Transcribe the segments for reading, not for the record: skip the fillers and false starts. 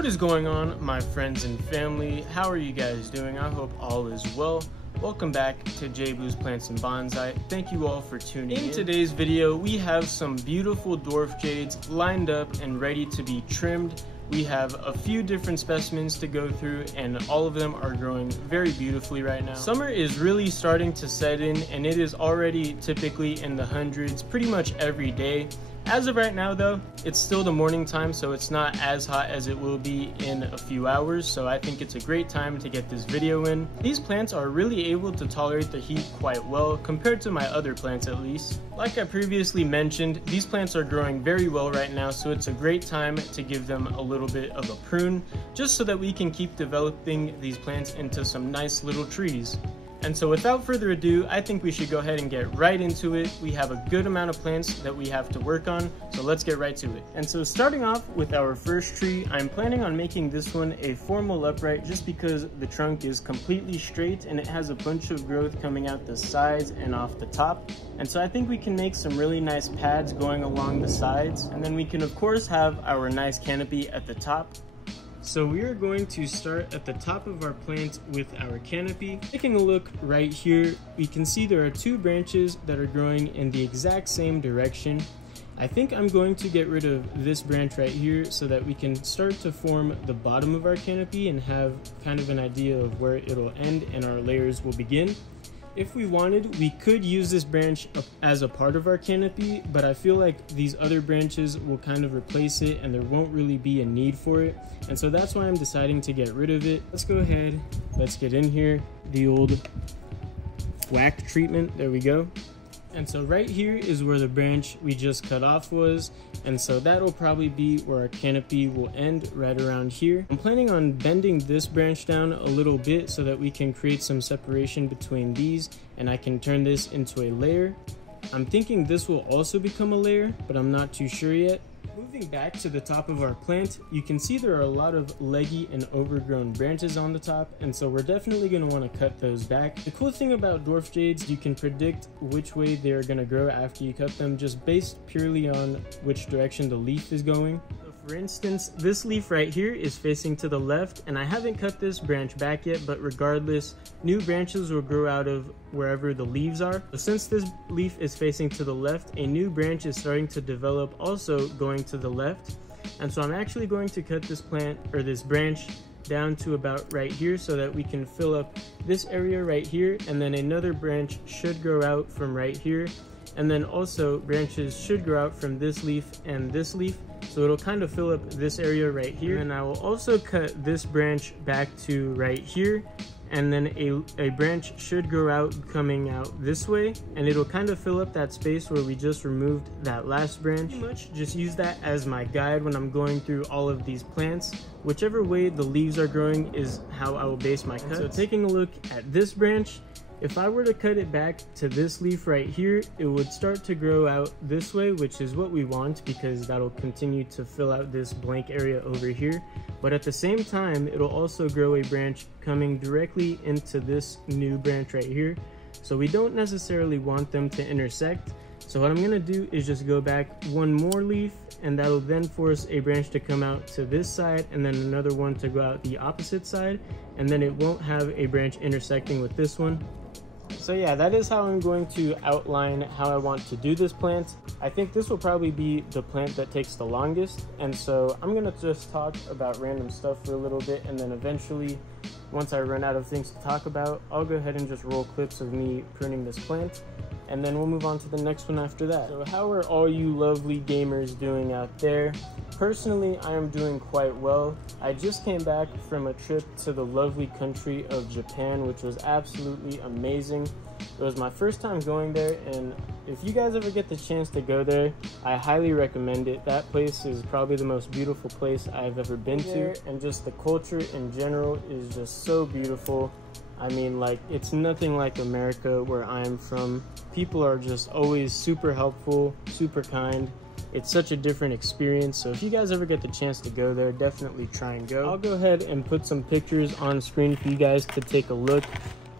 What is going on, my friends and family? How are you guys doing? I hope all is well. Welcome back to Jade's Plants and Bonsai. Thank you all for tuning in. In today's video, we have some beautiful dwarf jades lined up and ready to be trimmed. We have a few different specimens to go through, and all of them are growing very beautifully right now. Summer is really starting to set in, and it is already typically in the hundreds pretty much every day. As of right now though, it's still the morning time, so it's not as hot as it will be in a few hours, so I think it's a great time to get this video in. These plants are really able to tolerate the heat quite well, compared to my other plants at least. Like I previously mentioned, these plants are growing very well right now, so it's a great time to give them a little bit of a prune, just so that we can keep developing these plants into some nice little trees. And so without further ado, I think we should go ahead and get right into it. We have a good amount of plants that we have to work on, so let's get right to it. And so starting off with our first tree, I'm planning on making this one a formal upright just because the trunk is completely straight and it has a bunch of growth coming out the sides and off the top. And so I think we can make some really nice pads going along the sides, and then we can of course have our nice canopy at the top. So we are going to start at the top of our plant with our canopy. Taking a look right here, we can see there are two branches that are growing in the exact same direction. I think I'm going to get rid of this branch right here so that we can start to form the bottom of our canopy and have kind of an idea of where it'll end and our layers will begin. If we wanted, we could use this branch as a part of our canopy, but I feel like these other branches will kind of replace it and there won't really be a need for it. And so that's why I'm deciding to get rid of it. Let's go ahead, let's get in here, the old whack treatment, there we go. And so right here is where the branch we just cut off was, and so that'll probably be where our canopy will end, right around here. I'm planning on bending this branch down a little bit so that we can create some separation between these, and I can turn this into a layer. I'm thinking this will also become a layer, but I'm not too sure yet. Moving back to the top of our plant, you can see there are a lot of leggy and overgrown branches on the top, and so we're definitely going to want to cut those back. The cool thing about dwarf jades, you can predict which way they're going to grow after you cut them, just based purely on which direction the leaf is going. For instance, this leaf right here is facing to the left, and I haven't cut this branch back yet, but regardless, new branches will grow out of wherever the leaves are. So since this leaf is facing to the left, a new branch is starting to develop also going to the left. And so I'm actually going to cut this plant, or this branch, down to about right here so that we can fill up this area right here, and then another branch should grow out from right here. And then also branches should grow out from this leaf and this leaf, so it'll kind of fill up this area right here. And I will also cut this branch back to right here, and then a branch should grow out coming out this way, and it'll kind of fill up that space where we just removed that last branch. Pretty much just use that as my guide when I'm going through all of these plants. Whichever way the leaves are growing is how I will base my cuts. So taking a look at this branch, if I were to cut it back to this leaf right here, it would start to grow out this way, which is what we want because that'll continue to fill out this blank area over here. But at the same time, it'll also grow a branch coming directly into this new branch right here. So we don't necessarily want them to intersect. So what I'm gonna do is just go back one more leaf, and that'll then force a branch to come out to this side and then another one to go out the opposite side, and then it won't have a branch intersecting with this one. So yeah, that is how I'm going to outline how I want to do this plant. I think this will probably be the plant that takes the longest, and so I'm gonna just talk about random stuff for a little bit, and then eventually, once I run out of things to talk about, I'll go ahead and just roll clips of me pruning this plant, and then we'll move on to the next one after that. So how are all you lovely gamers doing out there? Personally, I am doing quite well. I just came back from a trip to the lovely country of Japan, which was absolutely amazing. It was my first time going there, and if you guys ever get the chance to go there, I highly recommend it. That place is probably the most beautiful place I've ever been to, and just the culture in general is just so beautiful. I mean, like, it's nothing like America where I'm from. People are just always super helpful, super kind. It's such a different experience, so if you guys ever get the chance to go there, definitely try and go. I'll go ahead and put some pictures on screen for you guys to take a look.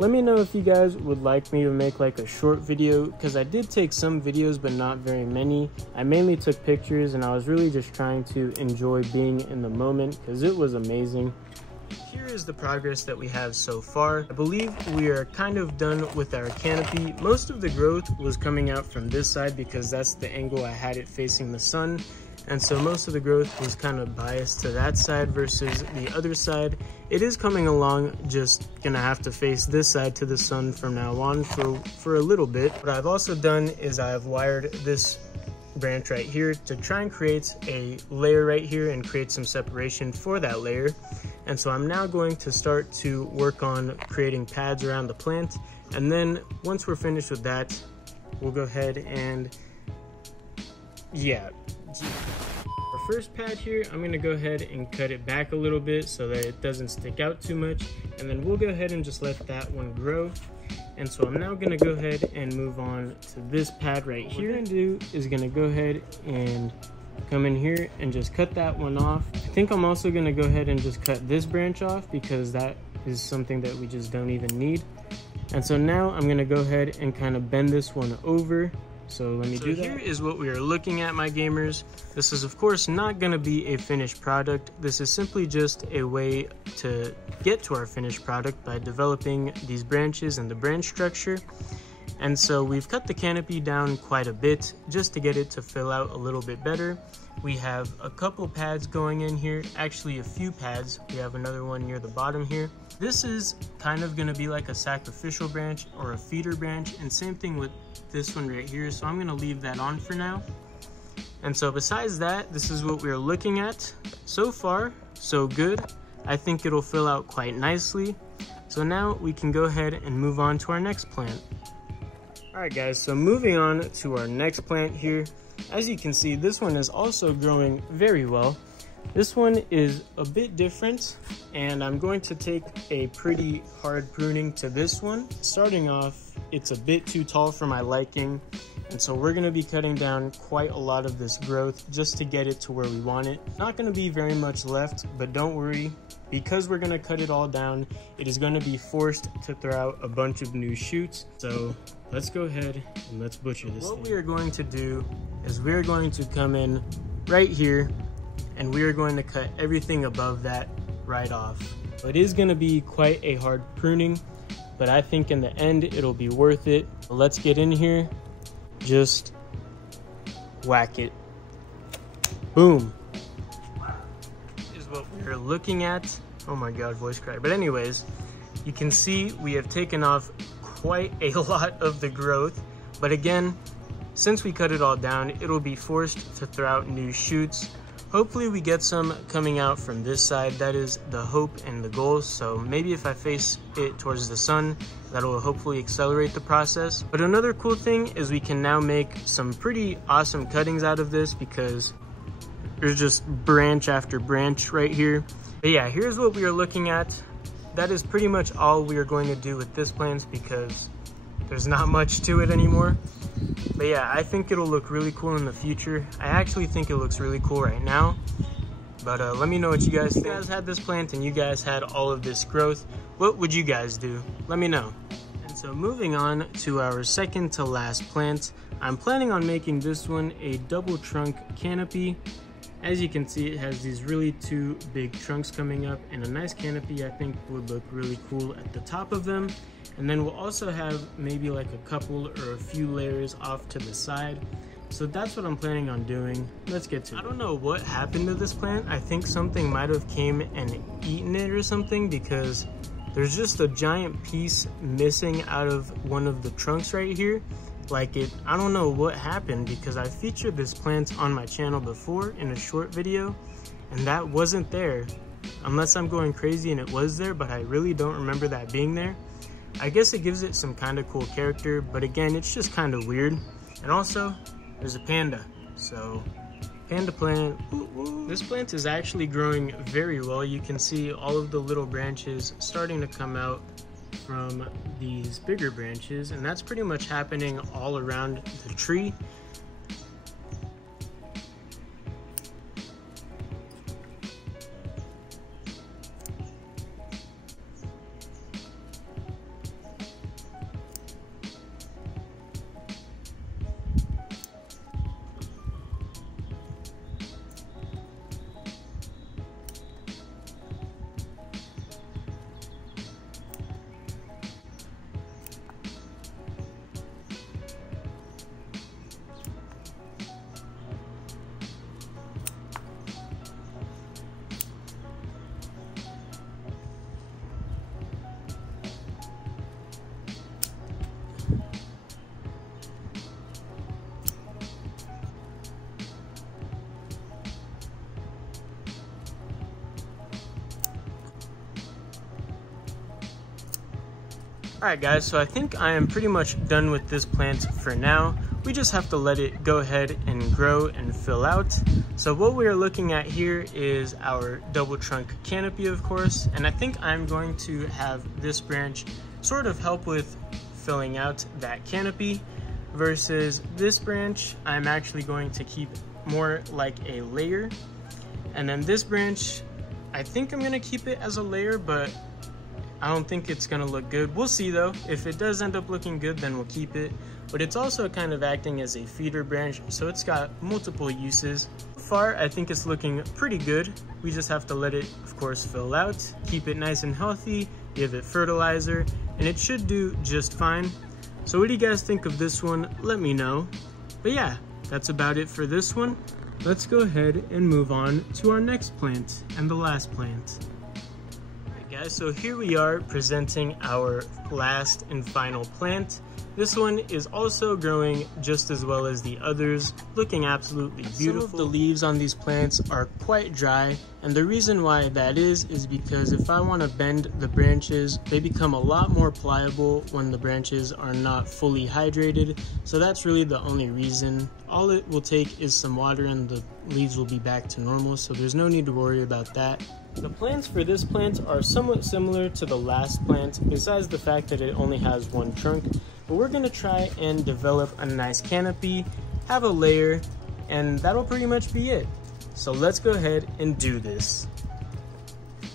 Let me know if you guys would like me to make like a short video, because I did take some videos but not very many. I mainly took pictures and I was really just trying to enjoy being in the moment because it was amazing. Here is the progress that we have so far. I believe we are kind of done with our canopy. Most of the growth was coming out from this side because that's the angle I had it facing the sun. And so most of the growth was kind of biased to that side versus the other side. It is coming along, just gonna have to face this side to the sun from now on for a little bit. What I've also done is I've wired this branch right here to try and create a layer right here and create some separation for that layer. And so I'm now going to start to work on creating pads around the plant. And then once we're finished with that, we'll go ahead and our first pad here, I'm going to go ahead and cut it back a little bit so that it doesn't stick out too much, and then we'll go ahead and just let that one grow. And so I'm now going to go ahead and move on to this pad right here. What we're going to do is going to go ahead and come in here and just cut that one off. I think I'm also going to go ahead and just cut this branch off because that is something that we just don't even need. And so now I'm going to go ahead and kind of bend this one over. So let me do that. Here is what we are looking at, my gamers. This is of course not going to be a finished product. This is simply just a way to get to our finished product by developing these branches and the branch structure. And so we've cut the canopy down quite a bit just to get it to fill out a little bit better. We have a couple pads going in here, actually a few pads. We have another one near the bottom here. This is kind of going to be like a sacrificial branch or a feeder branch, and same thing with this one right here, so I'm going to leave that on for now. And so besides that, this is what we're looking at. So far, so good. I think it'll fill out quite nicely. So now we can go ahead and move on to our next plant. Alright guys, so moving on to our next plant here. As you can see, this one is also growing very well. This one is a bit different, and I'm going to take a pretty hard pruning to this one. Starting off, it's a bit too tall for my liking, and so we're going to be cutting down quite a lot of this growth just to get it to where we want it. Not going to be very much left, but don't worry, because we're going to cut it all down, it is going to be forced to throw out a bunch of new shoots. So let's go ahead and let's butcher this thing. What we are going to do is we're going to come in right here, and we are going to cut everything above that right off. It is going to be quite a hard pruning, but I think in the end it'll be worth it. Let's get in here, just whack it. Boom. Is what we're looking at. Oh my god, voice crack. But anyways, you can see we have taken off quite a lot of the growth, but again, since we cut it all down, it'll be forced to throw out new shoots. Hopefully we get some coming out from this side. That is the hope and the goal. So maybe if I face it towards the sun, that'll hopefully accelerate the process. But another cool thing is we can now make some pretty awesome cuttings out of this, because there's just branch after branch right here. But yeah, here's what we are looking at. That is pretty much all we are going to do with this plant because there's not much to it anymore. But yeah, I think it'll look really cool in the future. I actually think it looks really cool right now. But let me know what you guys think. If you guys had this plant and you guys had all of this growth, what would you guys do? Let me know. And so moving on to our second to last plant, I'm planning on making this one a double trunk canopy. As you can see, it has these really two big trunks coming up, and a nice canopy I think would look really cool at the top of them. And then we'll also have maybe like a couple or a few layers off to the side. So that's what I'm planning on doing. Let's get to it. I don't know what happened to this plant. I think something might have came and eaten it or something, because there's just a giant piece missing out of one of the trunks right here. Like I don't know what happened, because I featured this plant on my channel before in a short video, and that wasn't there. Unless I'm going crazy and it was there, but I really don't remember that being there. I guess it gives it some kind of cool character, but again, it's just kind of weird. And also, there's a panda. So, panda plant. Ooh, ooh. This plant is actually growing very well. You can see all of the little branches starting to come out from these bigger branches, and that's pretty much happening all around the tree. Alright guys, so I think I am pretty much done with this plant for now. We just have to let it go ahead and grow and fill out. So what we are looking at here is our double trunk canopy, of course, and I think I'm going to have this branch sort of help with filling out that canopy, versus this branch I'm actually going to keep more like a layer. And then this branch, I think I'm gonna keep it as a layer, but I don't think it's gonna look good. We'll see though. If it does end up looking good, then we'll keep it. But it's also kind of acting as a feeder branch, so it's got multiple uses. So far, I think it's looking pretty good. We just have to let it, of course, fill out, keep it nice and healthy, give it fertilizer, and it should do just fine. So what do you guys think of this one? Let me know. But yeah, that's about it for this one. Let's go ahead and move on to our next plant and the last plant. Guys, so here we are presenting our last and final plant. This one is also growing just as well as the others, looking absolutely beautiful. Some of the leaves on these plants are quite dry, and the reason why that is because if I want to bend the branches, they become a lot more pliable when the branches are not fully hydrated, so that's really the only reason. All it will take is some water and the leaves will be back to normal, so there's no need to worry about that. The plants for this plant are somewhat similar to the last plant, besides the fact that it only has one trunk, but we're going to try and develop a nice canopy, have a layer, and that'll pretty much be it. So let's go ahead and do this.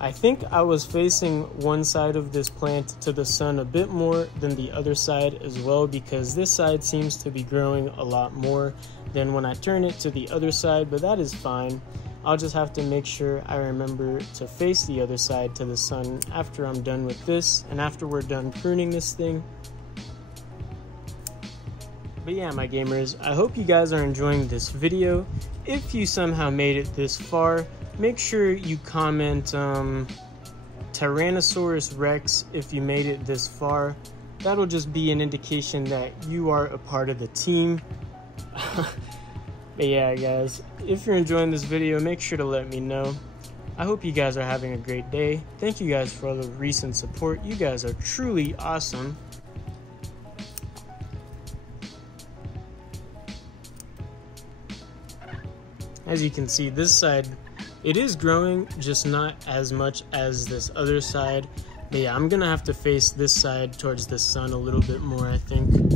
I think I was facing one side of this plant to the sun a bit more than the other side as well, because this side seems to be growing a lot more than when I turn it to the other side, but that is fine. I'll just have to make sure I remember to face the other side to the sun after I'm done with this and after we're done pruning this thing. But yeah, my gamers, I hope you guys are enjoying this video. If you somehow made it this far, make sure you comment Tyrannosaurus Rex if you made it this far. That'll just be an indication that you are a part of the team. But yeah, guys, if you're enjoying this video, make sure to let me know. I hope you guys are having a great day. Thank you guys for all the recent support. You guys are truly awesome. As you can see, this side, it is growing, just not as much as this other side. But yeah, I'm gonna have to face this side towards the sun a little bit more, I think.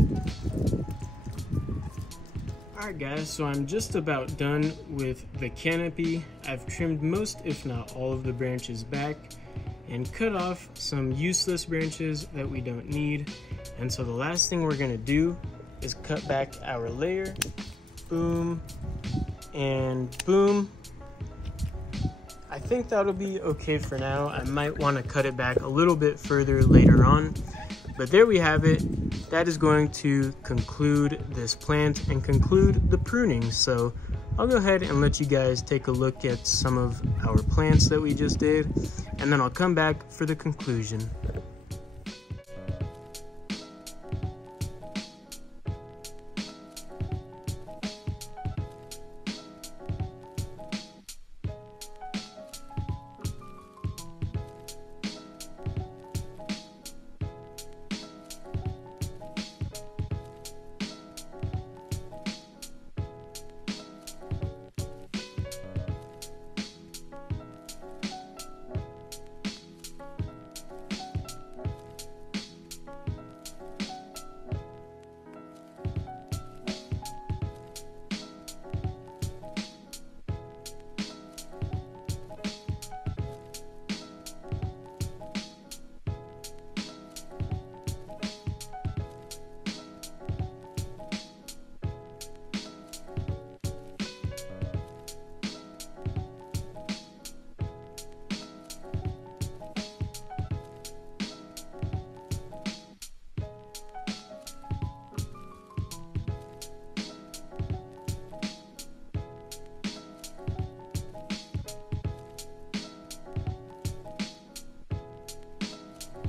Alright guys, so I'm just about done with the canopy. I've trimmed most, if not all, of the branches back and cut off some useless branches that we don't need. And so the last thing we're gonna do is cut back our layer. Boom and boom. I think that'll be okay for now. I might want to cut it back a little bit further later on. But there we have it. That is going to conclude this plant and conclude the pruning. So I'll go ahead and let you guys take a look at some of our plants that we just did, and then I'll come back for the conclusion.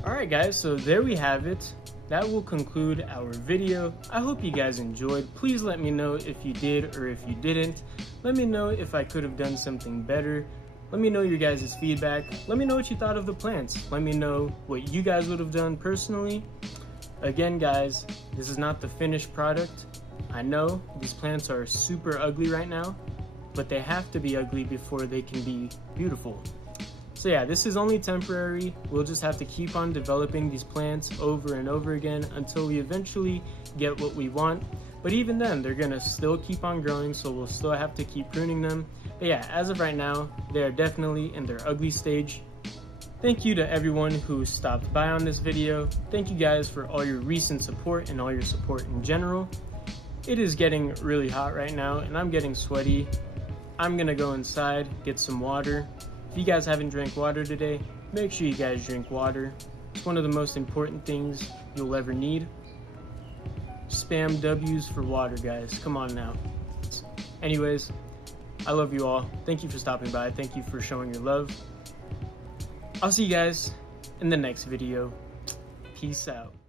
Alright guys, so there we have it. That will conclude our video. I hope you guys enjoyed. Please let me know if you did or if you didn't. Let me know if I could have done something better. Let me know your guys' feedback. Let me know what you thought of the plants. Let me know what you guys would have done personally. Again, guys, this is not the finished product. I know these plants are super ugly right now, but they have to be ugly before they can be beautiful. So yeah, this is only temporary. We'll just have to keep on developing these plants over and over again until we eventually get what we want. But even then, they're gonna still keep on growing, so we'll still have to keep pruning them. But yeah, as of right now, they are definitely in their ugly stage. Thank you to everyone who stopped by on this video. Thank you guys for all your recent support and all your support in general. It is getting really hot right now and I'm getting sweaty. I'm gonna go inside, get some water. If you guys haven't drank water today, make sure you guys drink water. It's one of the most important things you'll ever need. Spam W's for water, guys. Come on now. Anyways, I love you all. Thank you for stopping by. Thank you for showing your love. I'll see you guys in the next video. Peace out.